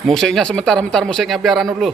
Musiknya sebentar musiknya biar anu dulu.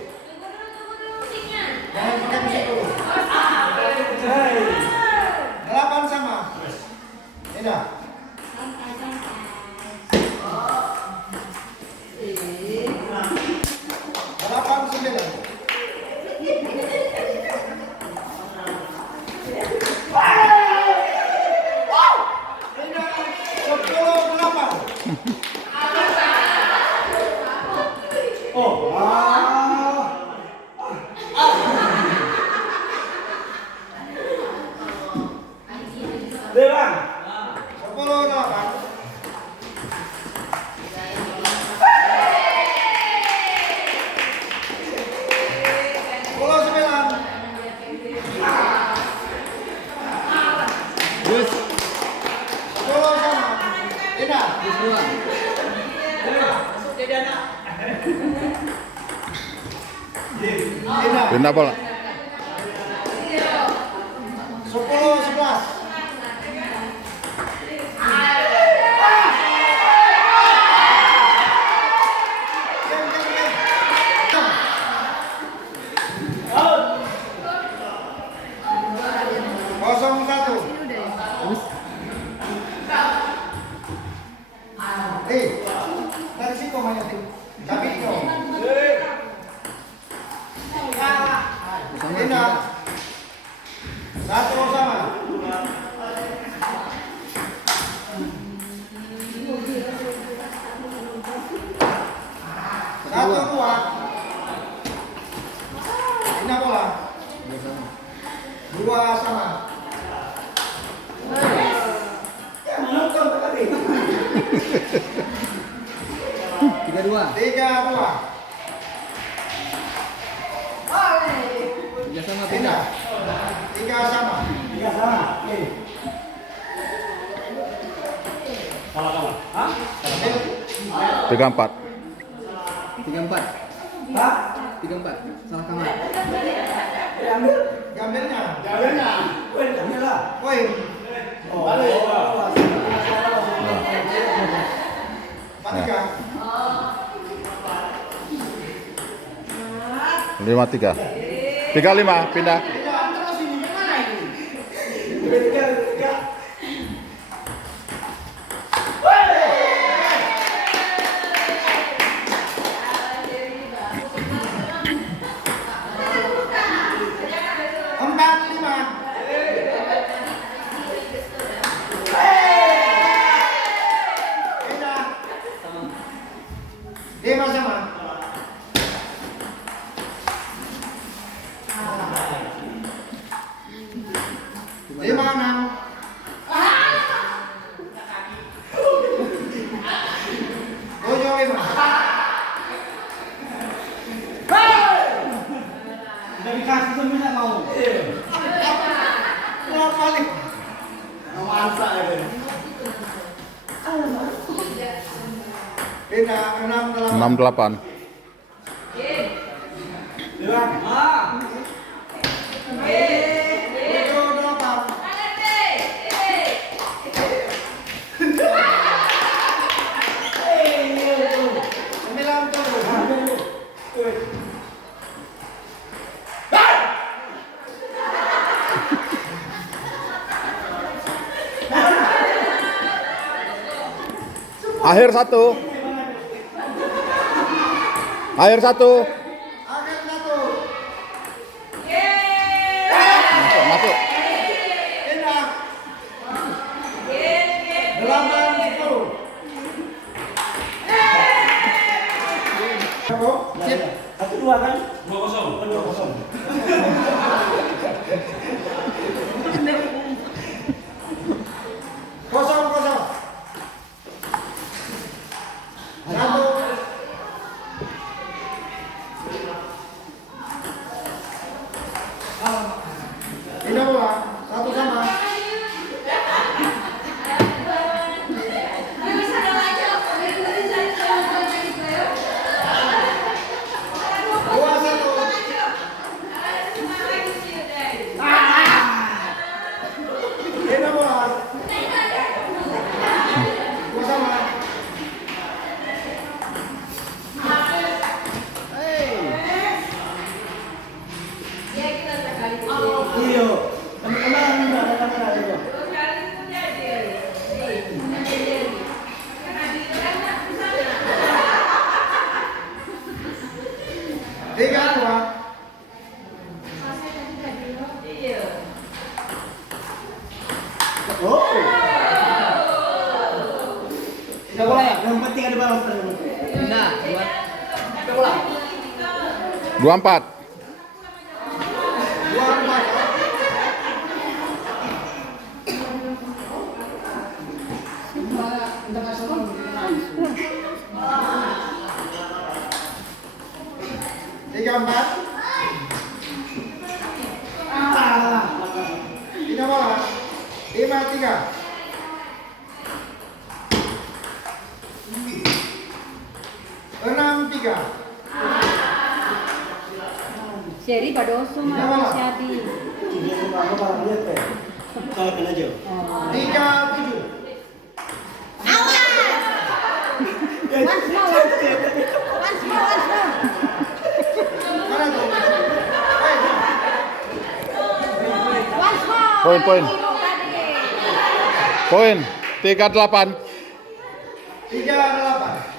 Pindah bola. 10-11. Dari situ mainnya tim. Tapi itu. Pindah. Satu sama. Satu dua. Pindah bola. Dua sama. Tiga dua. Tiga sama pindah. Tiga sama. Hah? 34. 34. Salah kamar. Gambarnya. Ambil lah. Poin. Balik. 4-3. 53. 35 pindah. Terus ini gimana ini? 3. Pindah 6 8. 6 8. 7 8. Akhir 1. Akhir 1. Akhir 1. Masuk, masuk. Pindah 8 10. Sip. 1-2 kan? 2-0. Kosong. 1. Pindah bola. 1 sama. Dua 1. Pindah bola. 2 sama. Iyo. Teman-teman ada kamera itu. Tiga 2. Oh. Tidak boleh. Yang penting ada balas. Pindah. 24. 2 4. Tiga 4. Pindah bola. 5 3. Enam 3. Seri Badoso Malaysiadi. Ini apa lihat teh. Kalau kena aja. 3 7. Once more. Mana tuh? Once more. Poin. Poin 38. 3 8.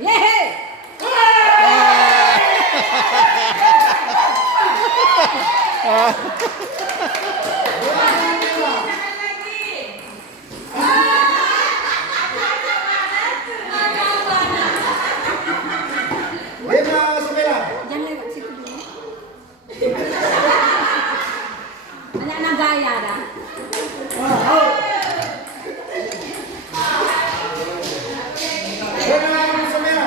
Yeay. Lima 9. Jangan lewat situ dulu. Banyak anak gaya dah. Enam 9.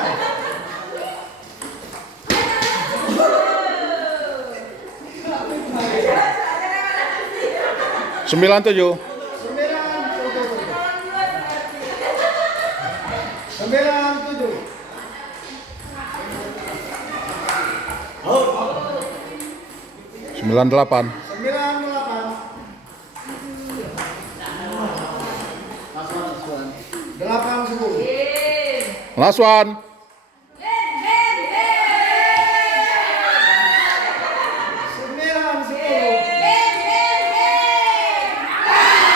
97. 9 7. 9 7. 98. 9 8. 8 10. Last one. 9 10.